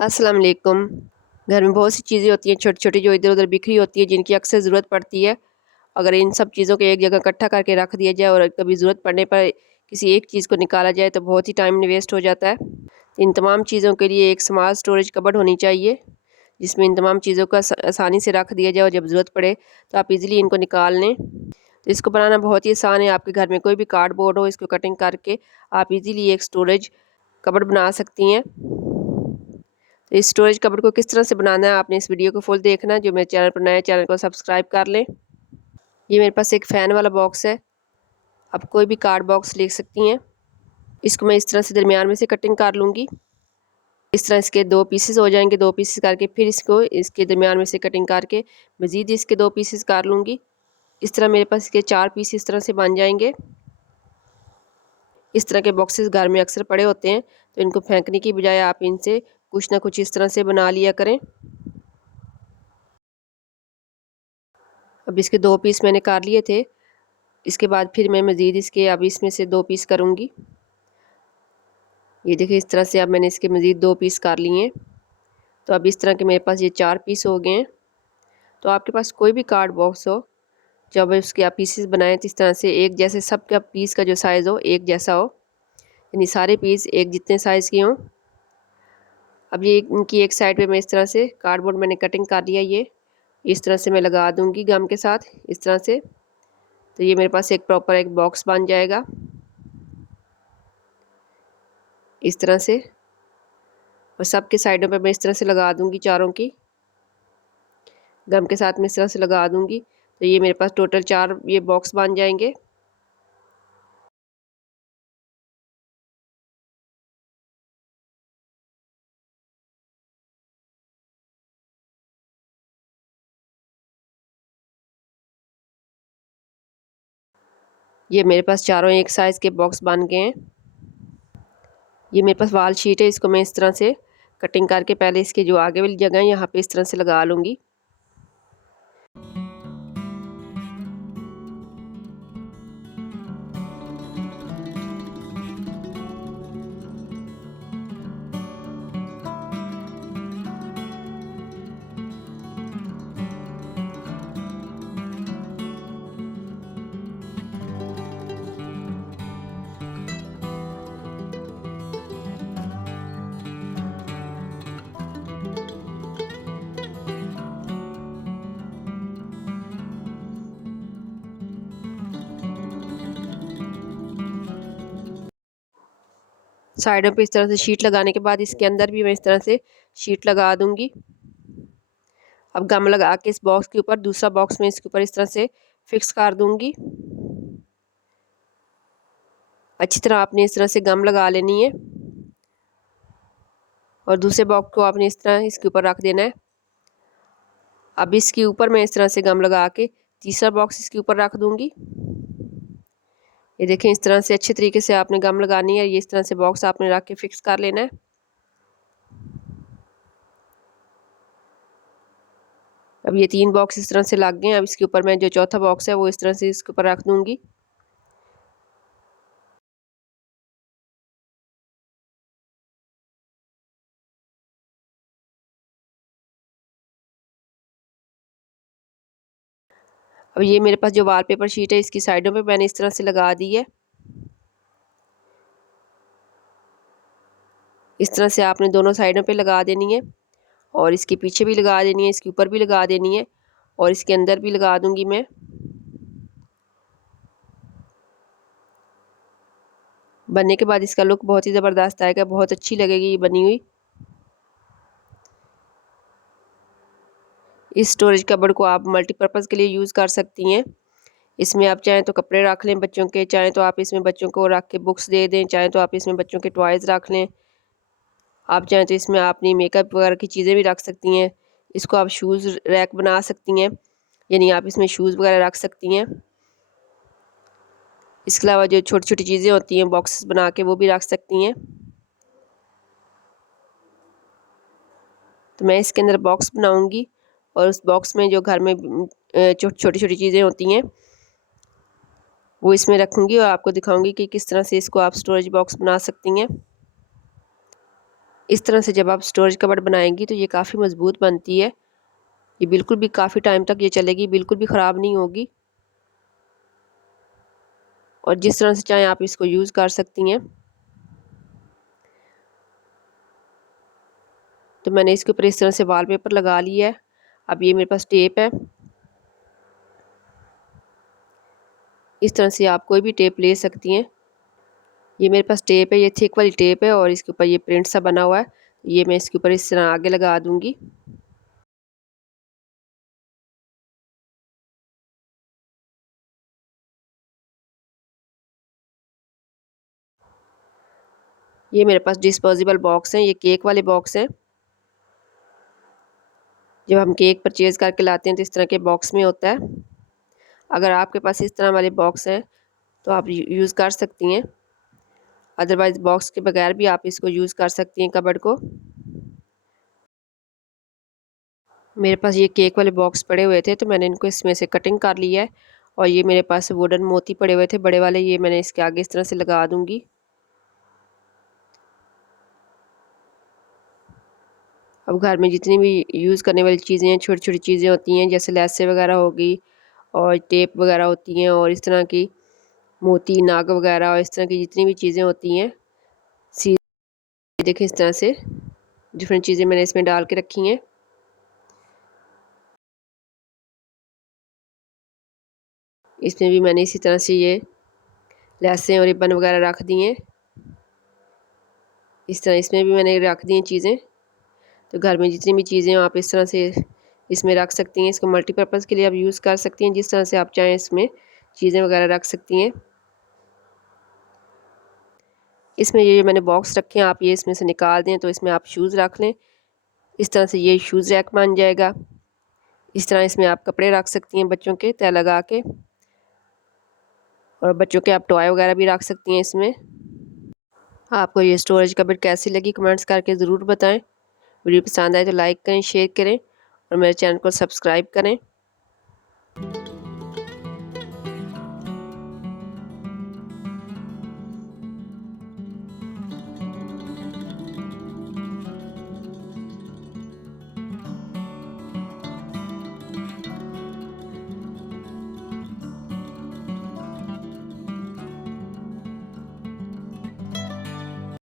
अस्सलाम वालेकुम। घर में बहुत सी चीज़ें होती हैं छोटी-छोटी जो इधर-उधर बिखरी होती है जिनकी अक्सर ज़रूरत पड़ती है। अगर इन सब चीज़ों को एक जगह इकट्ठा करके रख दिया जाए और कभी ज़रूरत पड़ने पर किसी एक चीज़ को निकाला जाए तो बहुत ही टाइम वेस्ट हो जाता है। इन तमाम चीज़ों के लिए एक स्मॉल स्टोरेज कबर्ड होनी चाहिए जिसमें इन तमाम चीज़ों को आसानी से रख दिया जाए और जब ज़रूरत पड़े तो आप इज़िली इनको निकाल लें। तो इसको बनाना बहुत ही आसान है। आपके घर में कोई भी कार्डबोर्ड हो इसको कटिंग करके आप इज़िली एक स्टोरेज कबर्ड बना सकती हैं। तो इस स्टोरेज कबर्ड को किस तरह से बनाना है आपने इस वीडियो को फुल देखना है। जो मेरे चैनल पर नए हैं चैनल को सब्सक्राइब कर लें। ये मेरे पास एक फ़ैन वाला बॉक्स है। आप कोई भी कार्ड बॉक्स ले सकती हैं। इसको मैं इस तरह से दरमियान में से कटिंग कर लूँगी। इस तरह इसके 2 पीसेस हो जाएंगे। 2 पीसेस करके फिर इसको इसके दरमियान में से कटिंग करके मज़ीद इसके 2 पीसेस कर लूँगी। इस तरह मेरे पास इसके 4 पीस इस तरह से बन जाएंगे। इस तरह के बॉक्सेस घर में अक्सर पड़े होते हैं तो इनको फेंकने की बजाय आप इनसे कुछ ना कुछ इस तरह से बना लिया करें। अब इसके 2 पीस मैंने कर लिए थे। इसके बाद फिर मैं मज़ीद इसके अब इसमें से 2 पीस करूँगी। ये देखिए इस तरह से अब मैंने इसके मज़ीद 2 पीस कर लिए हैं। तो अब इस तरह के मेरे पास ये 4 पीस हो गए हैं। तो आपके पास कोई भी कार्ड बॉक्स हो जब उसके आप पीसेस बनाएं तो इस तरह से एक जैसे सबका पीस का जो साइज़ हो एक जैसा हो, यानी सारे पीस एक जितने साइज़ के हों। अब ये इनकी एक साइड पे मैं इस तरह से कार्डबोर्ड मैंने कटिंग कर लिया। ये इस तरह से मैं लगा दूँगी गम के साथ इस तरह से। तो ये मेरे पास एक प्रॉपर एक बॉक्स बन जाएगा इस तरह से। और सबके साइडों पे मैं इस तरह से लगा दूँगी चारों की गम के साथ मैं इस तरह से लगा दूँगी। तो ये मेरे पास टोटल 4 ये बॉक्स बन जाएंगे। ये मेरे पास चारों एक साइज़ के बॉक्स बन गए हैं। ये मेरे पास वाल शीट है। इसको मैं इस तरह से कटिंग करके पहले इसके जो आगे वाली जगह है यहाँ पे इस तरह से लगा लूँगी। साइडों पे इस तरह से शीट लगाने के बाद इसके अंदर भी मैं इस तरह से शीट लगा दूँगी। अब गम लगा के इस बॉक्स के ऊपर दूसरा बॉक्स में इसके ऊपर इस तरह से फिक्स कर दूँगी। अच्छी तरह आपने इस तरह से गम लगा लेनी है और दूसरे बॉक्स को आपने इस तरह इसके ऊपर रख देना है। अब इसके ऊपर मैं इस तरह से गम लगा के तीसरा बॉक्स इसके ऊपर रख दूँगी। ये देखें इस तरह से अच्छे तरीके से आपने गम लगानी है। ये इस तरह से बॉक्स आपने रख के फिक्स कर लेना है। अब ये 3 बॉक्स इस तरह से लग गए हैं। अब इसके ऊपर मैं जो चौथा बॉक्स है वो इस तरह से इसके ऊपर रख दूँगी। अब ये मेरे पास जो वॉलपेपर शीट है इसकी साइडों पे मैंने इस तरह से लगा दी है। इस तरह से आपने दोनों साइडों पे लगा देनी है और इसके पीछे भी लगा देनी है, इसके ऊपर भी लगा देनी है और इसके अंदर भी लगा दूँगी मैं। बनने के बाद इसका लुक बहुत ही ज़बरदस्त आएगा, बहुत अच्छी लगेगी ये बनी हुई। इस स्टोरेज कबर्ड को आप मल्टीपर्पज़ के लिए यूज़ कर सकती हैं। इसमें आप चाहें तो कपड़े रख लें बच्चों के, चाहें तो आप इसमें बच्चों को रख के बुक्स दे दें, चाहें तो आप इसमें बच्चों के टॉयज़ रख लें। आप चाहें तो इसमें अपनी मेकअप वगैरह की चीज़ें भी रख सकती हैं। इसको आप शूज़ रैक बना सकती हैं, यानी आप इसमें शूज़ वगैरह रख सकती हैं। इसके अलावा जो छोटी-छोटी चीज़ें होती हैं बॉक्सेस बना के वो भी रख सकती हैं। तो मैं इसके अंदर बॉक्स बनाऊँगी और उस बॉक्स में जो घर में छोटी-छोटी चीज़ें होती हैं वो इसमें रखूँगी और आपको दिखाऊँगी कि किस तरह से इसको आप स्टोरेज बॉक्स बना सकती हैं। इस तरह से जब आप स्टोरेज कबर्ड बनाएंगी तो ये काफ़ी मज़बूत बनती है। ये बिल्कुल भी काफ़ी टाइम तक ये चलेगी, बिल्कुल भी ख़राब नहीं होगी और जिस तरह से चाहें आप इसको यूज़ कर सकती हैं। तो मैंने इसके ऊपर इस तरह से वॉलपेपर लगा लिया है। अब ये मेरे पास टेप है। इस तरह से आप कोई भी टेप ले सकती हैं। ये मेरे पास टेप है, ये थिक वाली टेप है और इसके ऊपर ये प्रिंट सा बना हुआ है। ये मैं इसके ऊपर इस तरह आगे लगा दूंगी। ये मेरे पास डिस्पोजेबल बॉक्स हैं, ये केक वाले बॉक्स हैं। जब हम केक परचेज करके लाते हैं तो इस तरह के बॉक्स में होता है। अगर आपके पास इस तरह वाले बॉक्स हैं तो आप यूज़ कर सकती हैं, अदरवाइज़ बॉक्स के बगैर भी आप इसको यूज़ कर सकती हैं कबर्ड को। मेरे पास ये केक वाले बॉक्स पड़े हुए थे तो मैंने इनको इसमें से कटिंग कर लिया है और ये मेरे पास वुडन मोती पड़े हुए थे बड़े वाले, ये मैंने इसके आगे इस तरह से लगा दूंगी। अब घर में जितनी भी यूज़ करने वाली चीज़ें हैं, छोटी छोटी चीज़ें होती हैं जैसे लैसे वगैरह होगी और टेप वगैरह होती हैं और इस तरह की मोती नाग वगैरह और इस तरह की जितनी भी चीज़ें होती हैं, सी देखें इस तरह से डिफरेंट चीज़ें मैंने इसमें डाल के रखी हैं। इसमें भी मैंने इसी तरह से ये लैसें और रिबन वगैरह रख दी हैं। इस तरह इसमें भी मैंने रख दी हैं चीज़ें। तो घर में जितनी भी चीज़ें आप इस तरह से इसमें रख सकती हैं। इसको मल्टीपर्पज़ के लिए आप यूज़ कर सकती हैं, जिस तरह से आप चाहें इसमें चीज़ें वगैरह रख सकती हैं। इसमें ये मैंने बॉक्स रखे हैं, आप ये इसमें से निकाल दें तो इसमें आप शूज़ रख लें। इस तरह से ये शूज़ रैक बन जाएगा। इस तरह इसमें आप कपड़े रख सकती हैं बच्चों के तय लगा के, और बच्चों के आप टॉय वगैरह भी रख सकती हैं इसमें। आपको ये स्टोरेज कबर्ड कैसी लगी कमेंट्स करके ज़रूर बताएं। वीडियो पसंद आए तो लाइक करें, शेयर करें और मेरे चैनल को सब्सक्राइब करें।